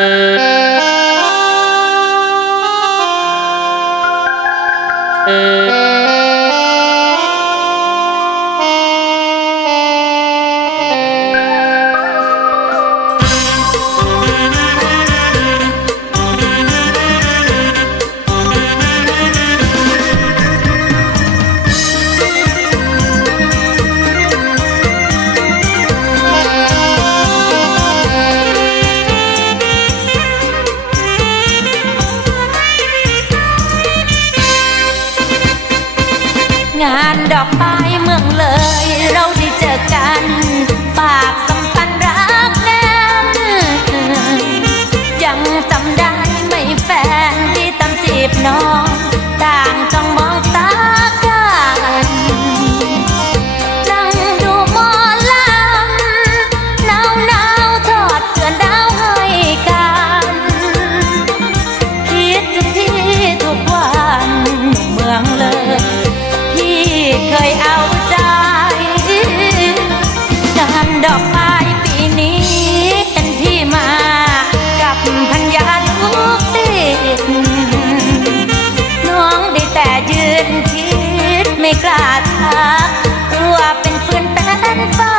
Thank you. านดอกไม้เมืองเลย satisfied.